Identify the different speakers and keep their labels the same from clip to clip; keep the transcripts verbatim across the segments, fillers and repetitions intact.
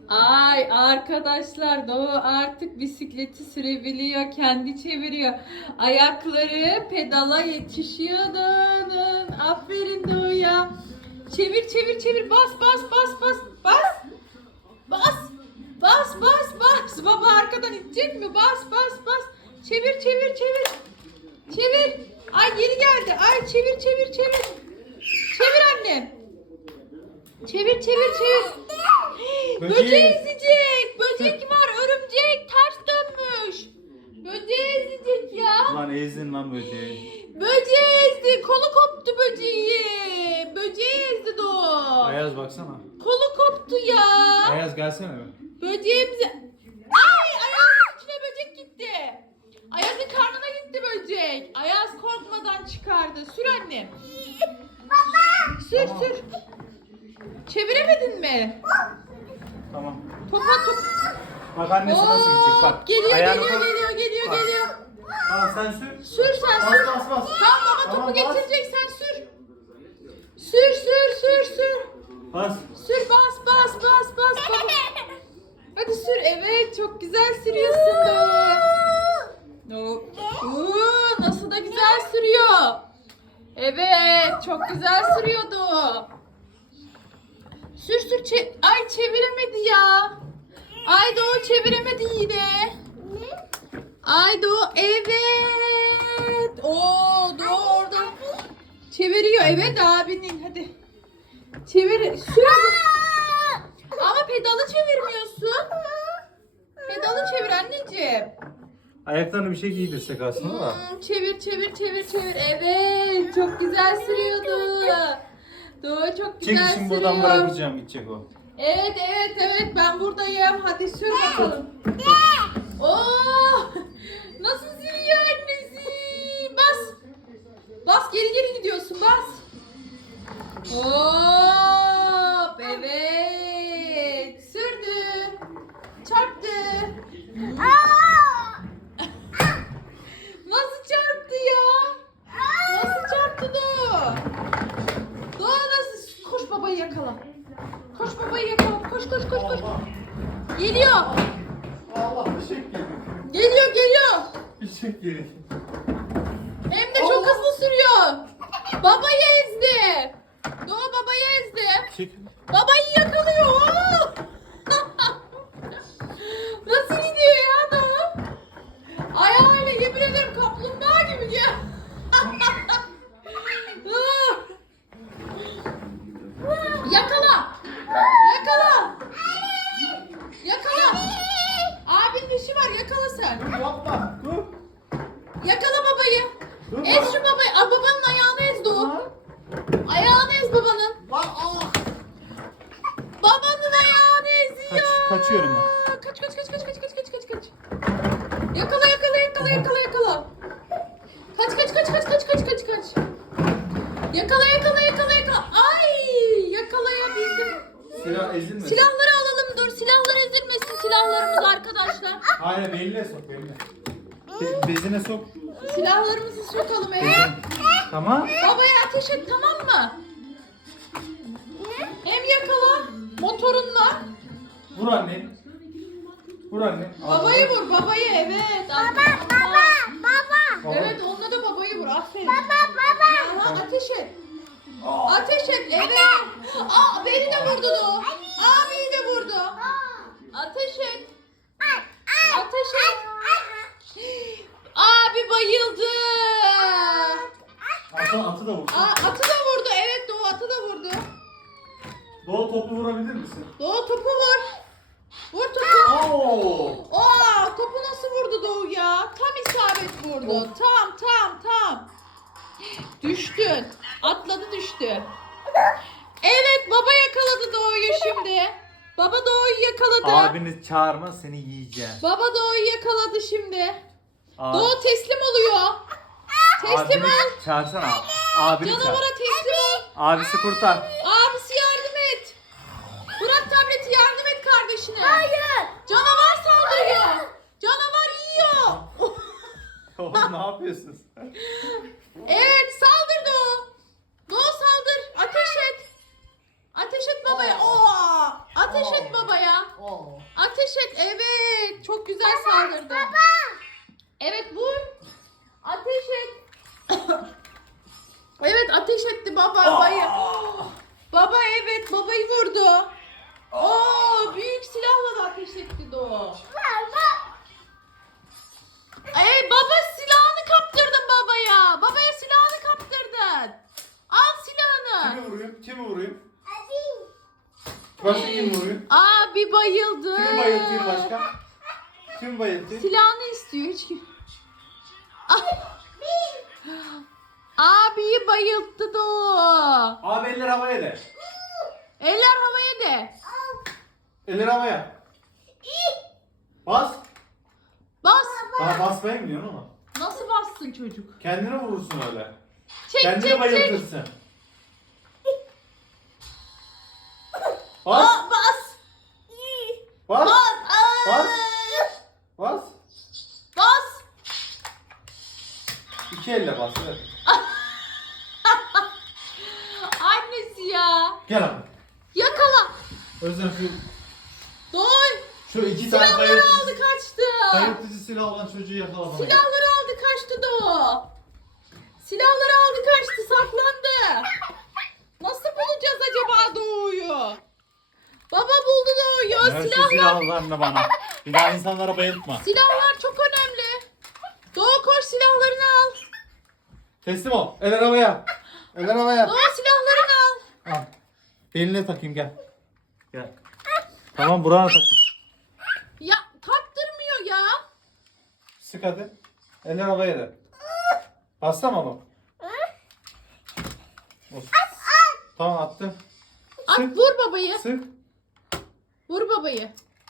Speaker 1: Ay arkadaşlar, Doğu artık bisikleti sürebiliyor, kendi çeviriyor. Ayakları pedala yetişiyor Doğu'nun. Aferin Doğu'ya. Çevir çevir çevir, bas bas bas bas bas. Bas bas bas bas. Baba arkadan itecek mi? Bas bas bas. Çevir çevir çevir. Çevir. Ay yeni geldi. Ay çevir çevir çevir. Çevir annem. Çevir çevir çevir. Böceği ezecek. Böcek var, örümcek ters dönmüş. Böceği ezecek ya.
Speaker 2: Lan ezdin lan böceği.
Speaker 1: Böceği ezdi. Kolu koptu böceği. Böceği ezdi Doğu.
Speaker 2: Ayaz baksana.
Speaker 1: Kolu koptu ya.
Speaker 2: Ayaz gelsene be.
Speaker 1: Böceğimize... Ay Ayaz'ın içine böcek gitti. Ayaz'ın karnına gitti böcek. Ayaz korkmadan çıkardı. Sür annem. Baba. Sür
Speaker 2: Tamam.
Speaker 1: sür. Çeviremedin mi?
Speaker 2: Tamam.
Speaker 1: Topa top.
Speaker 2: Bak annesi nasıl gidecek bak.
Speaker 1: Geliyor
Speaker 2: Ayağını
Speaker 1: geliyor
Speaker 2: koy.
Speaker 1: geliyor geliyor
Speaker 2: Bak.
Speaker 1: geliyor.
Speaker 2: Tamam sen sür.
Speaker 1: Sür sen
Speaker 2: Bas,
Speaker 1: sür.
Speaker 2: bas, bas.
Speaker 1: Tamam baba
Speaker 2: Tamam,
Speaker 1: topu
Speaker 2: bas.
Speaker 1: getirecek, sen sür. Sür sür sür sür.
Speaker 2: Bas.
Speaker 1: Sür bas bas bas bas baba. Hadi sür, evet çok güzel sürüyorsun da. Oo, nasıl da güzel sürüyor. Evet çok güzel sürüyordu. Sür sür çe- ay çeviremedi ya. Ay Doğu çeviremedi yine. Ay Doğu evet. Oo Doğu orada çeviriyor, evet abinin, hadi. Çevir sür hadi. Ama pedalı çevirmiyorsun. Pedalı çevir anneciğim.
Speaker 2: Ayaklarına bir şey giydirsek aslında da.
Speaker 1: Hmm, çevir çevir çevir çevir. Evet çok güzel sürüyordu. Doğru çok
Speaker 2: Çek
Speaker 1: güzel
Speaker 2: şimdi
Speaker 1: sürüyor.
Speaker 2: buradan bırakacağım, gidecek o.
Speaker 1: Evet evet evet ben buradayım. Hadi sür bakalım. Oo! Nasıl sürüyor annesi? Bas. Bas geri geri gidiyorsun, bas. Hop evet. Sürdü. Çarptı. Nasıl çarptı ya? Nasıl çarptı Doğu? Doğu nasıl? Koş babayı yakala. Koş babayı yakala. Koş koş koş koş. Geliyor.
Speaker 2: Allah bir şey geldi.
Speaker 1: Geliyor geliyor.
Speaker 2: Bir şey geldi.
Speaker 1: Hem de çok hızlı sürüyor. Babayı ezdi. Doğu babayı ezdi.
Speaker 2: Çek.
Speaker 1: Babayı yakalıyor. Oo! Nasıl gidiyor ya Doğu? Ayağıyla yemin ederim kaplumbağa gibi ya. Yakala. Yakala. Yakala. Abinin işi var, yakala sen.
Speaker 2: Dur yapma. Dur.
Speaker 1: Yakala babayı.
Speaker 2: Dur.
Speaker 1: Ez şu babayı. Aa, babanın ayağını ez Doğu. Ayağını ez babanın.
Speaker 2: Bak aa.
Speaker 1: Babanın ayağını eziyor.
Speaker 2: Kaç, kaçıyorum
Speaker 1: ben. Kaç kaç kaç kaç kaç kaç kaç kaç kaç. Yakala yakala yakala yakala yakala. Kaç kaç kaç kaç kaç kaç kaç kaç. Yakala yakala yakala yakala. Ay yakalayabildim.
Speaker 2: Silah ezilmesin.
Speaker 1: Silahları alalım, dur silahlar ezilmesin, silahlarımız arkadaşlar.
Speaker 2: Hayır beline sok beline. Be- bezine sok.
Speaker 1: Silahlarımızı sokalım eve.
Speaker 2: Bezine. Tamam.
Speaker 1: Babaya ateş et, tamam mı? Hem yakala motorunla.
Speaker 2: Vur anne. Vur anne.
Speaker 1: Babayı vur, babayı, evet. Baba baba baba. Evet onunla da babayı vur, aferin. Baba baba. Aha, ateş et. Ateş et, evet. Aa beni de vurdu o. Abiyi de vurdu. Ateş et. Ateş et. Abi bayıldı.
Speaker 2: Atı, atı da vur.
Speaker 1: Aa, atı da vurdu, evet Doğu atı da vurdu.
Speaker 2: Doğu topu vurabilir misin?
Speaker 1: Doğu topu vur. Vur topu.
Speaker 2: Oo.
Speaker 1: Aa topu nasıl vurdu Doğu ya? Tam isabet vurdu. Tam tam tam. Düştün. Atladı düştü. Evet baba yakaladı Doğu'yu şimdi. Baba Doğu'yu yakaladı.
Speaker 2: Abini çağırma, seni yiyeceğim.
Speaker 1: Baba Doğu'yu yakaladı şimdi.
Speaker 2: Abi,
Speaker 1: Doğu teslim oluyor. Teslim
Speaker 2: abini
Speaker 1: ol.
Speaker 2: çağırsana. Abini çağır.
Speaker 1: Canavara teslim ol.
Speaker 2: Abisi kurtar.
Speaker 1: Abisi yardım et. Bırak tableti, yardım et kardeşine. Hayır. Canavar saldırıyor. Canavar yiyor.
Speaker 2: Oğlum ne yapıyorsun sen?
Speaker 1: Evet saldır Doğu. Doğu saldır. Ateş et. Ateş et babaya. Oo. Ateş et babaya.
Speaker 3: Oo.
Speaker 1: Ateş et. Evet. Çok güzel saldırdı. Baba. Evet vur. Ateş et. Evet ateş etti baba. Babayı. Baba evet babayı vurdu. Oo büyük silahla da ateş etti Doğu. Ey baba silahını kaptırdın babaya. Babaya silahını kaptırdın. Al silahını.
Speaker 2: Kimi vurayım? Kimi vurayım? Başka kim vuruyor?
Speaker 1: Abi bayıldı.
Speaker 2: Kimi bayıltayım başka? Kim bayıltayım?
Speaker 1: Silahını istiyor hiç kim? Ah. Abiyi bayılttı Doğu.
Speaker 2: Abi eller havaya de.
Speaker 1: Eller havaya de.
Speaker 2: Eller havaya. Bas.
Speaker 1: Bas.
Speaker 2: Daha basmaya mı diyorsun ama?
Speaker 1: Nasıl bastın çocuk?
Speaker 2: Kendine vurursun öyle.
Speaker 1: Çek
Speaker 2: Kendine
Speaker 1: çek çek.
Speaker 2: bayıltırsın. Bas.
Speaker 1: Aa, bas.
Speaker 2: Bas.
Speaker 1: Bas. Aa.
Speaker 2: Bas. Bas.
Speaker 1: Bas.
Speaker 2: İki elle bas. Evet.
Speaker 1: Annesi ya.
Speaker 2: Gel abi.
Speaker 1: Yakala.
Speaker 2: Özlem şu,
Speaker 1: Doğu.
Speaker 2: şu iki tane
Speaker 1: Silahları
Speaker 2: bayıltıcı,
Speaker 1: aldı kaçtı.
Speaker 2: bayıltıcı silah olan çocuğu yakala bana.
Speaker 1: Silahları aldı kaçtı Doğu. Silahları aldı kaçtı saklandı. Nasıl bulacağız acaba Doğu'yu? Baba buldu Doğu'yu.
Speaker 2: Ver şu
Speaker 1: Silahlar,
Speaker 2: silahlarını bana. Bir daha insanlara bayıltma.
Speaker 1: silahlar çok önemli. Doğu koş silahlarını al.
Speaker 2: Teslim ol. Eller havaya. Eller havaya.
Speaker 1: Doğu silahlarını al.
Speaker 2: Al. Beline takayım gel. Gel. Tamam buraya takayım.
Speaker 1: Ya taktırmıyor ya.
Speaker 2: Sık hadi. Eller havaya da. Bastım ama. Olsun. Tamam attım.
Speaker 1: At
Speaker 2: Sık.
Speaker 1: vur babayı.
Speaker 2: Sık.
Speaker 1: Vur babayı.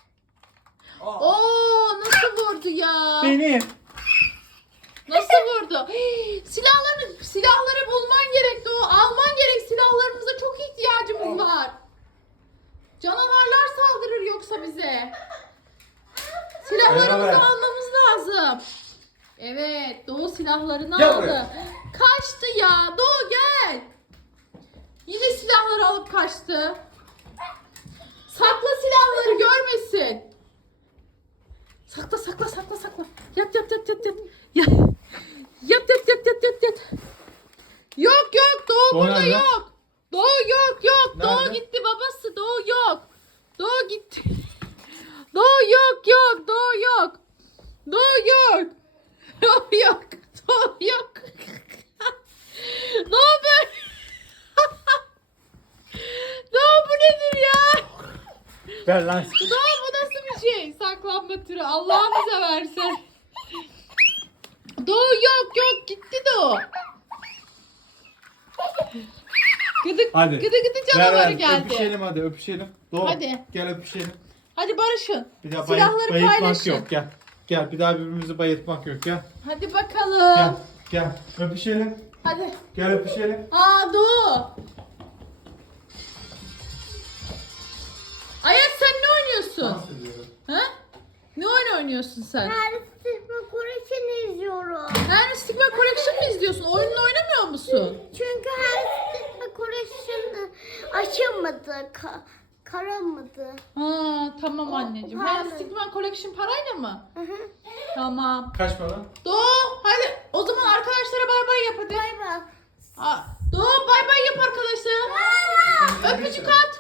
Speaker 1: Oo nasıl vurdu ya?
Speaker 2: Beni.
Speaker 1: Nasıl vurdu? Hii, silahları silahları bulman gerek Doğu. Alman gerek. Silahlarımıza çok ihtiyacımız var. Canavarlar saldırır yoksa bize. Silahlarımızı
Speaker 2: Evet.
Speaker 1: almamız lazım. Evet, Doğu silahlarını
Speaker 2: Gel
Speaker 1: aldı.
Speaker 2: buraya.
Speaker 1: Kaçtı ya. Doğu gel. Yine silahları alıp kaçtı. Sakla silahları görmesin. Sakla sakla sakla sakla. Yat yat yat yat yat. Yat yat yat yat yat yat. yat. Yok yok Doğu,
Speaker 2: Doğu
Speaker 1: burada
Speaker 2: nerede?
Speaker 1: yok. Doğu yok yok. Doğu
Speaker 2: Nerede?
Speaker 1: gitti babası. Doğu yok. Doğu gitti. Doğu yok yok. Doğu yok. Doğu yok. Doğu yok. Doğu yok. Doğu böyle. Doğu bu nedir ya?
Speaker 2: Ver lan.
Speaker 1: Doğu bu nasıl bir şey? Saklanma türü. Allah'ını seversen. Doğu yok yok. Gitti Doğu. Gıdık,
Speaker 2: Hadi.
Speaker 1: gıdı gıdı
Speaker 2: Ver,
Speaker 1: canavarı
Speaker 2: ver.
Speaker 1: geldi.
Speaker 2: Öpüşelim hadi öpüşelim. Doğru.
Speaker 1: Hadi.
Speaker 2: Gel öpüşelim.
Speaker 1: Hadi barışın.
Speaker 2: Bir daha bayılt,
Speaker 1: Silahları
Speaker 2: bayıltmak
Speaker 1: paylaşın.
Speaker 2: yok gel. Gel bir daha birbirimizi bayıltmak yok gel.
Speaker 1: Hadi
Speaker 2: Gel.
Speaker 1: bakalım.
Speaker 2: Gel. Öpüşelim.
Speaker 1: Hadi.
Speaker 2: Gel öpüşelim.
Speaker 1: Aa Doğu. Ayaz sen ne oynuyorsun?
Speaker 2: Nasıl diyorum?
Speaker 1: Ha? Ne oyun oynuyorsun sen?
Speaker 3: Harry Potter izliyorum.
Speaker 1: Her Stigma Collection mi izliyorsun? Oyununu oynamıyor musun?
Speaker 3: Çünkü Harry Potter açamadı. Ka karamadı.
Speaker 1: Ha tamam anneciğim. Her
Speaker 3: pardon.
Speaker 1: Stigma Collection parayla mı?
Speaker 3: Hı hı.
Speaker 1: Tamam.
Speaker 2: Kaç para?
Speaker 1: Doğu hadi o zaman arkadaşlara bay bay yap hadi.
Speaker 3: Bay bay.
Speaker 1: Aa, Doğu bay bay yap arkadaşlara. Öpücük at.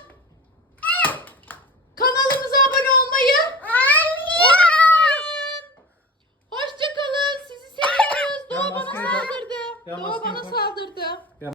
Speaker 1: Kanalımıza abone olmayı unutmayın. Hoşça kalın. Sizi seviyoruz.
Speaker 2: Ya
Speaker 1: Doğu bana
Speaker 2: maskeyi tak.
Speaker 1: saldırdı.
Speaker 2: Ya
Speaker 1: Doğu
Speaker 2: maskeyi
Speaker 1: bana
Speaker 2: tak.
Speaker 1: saldırdı.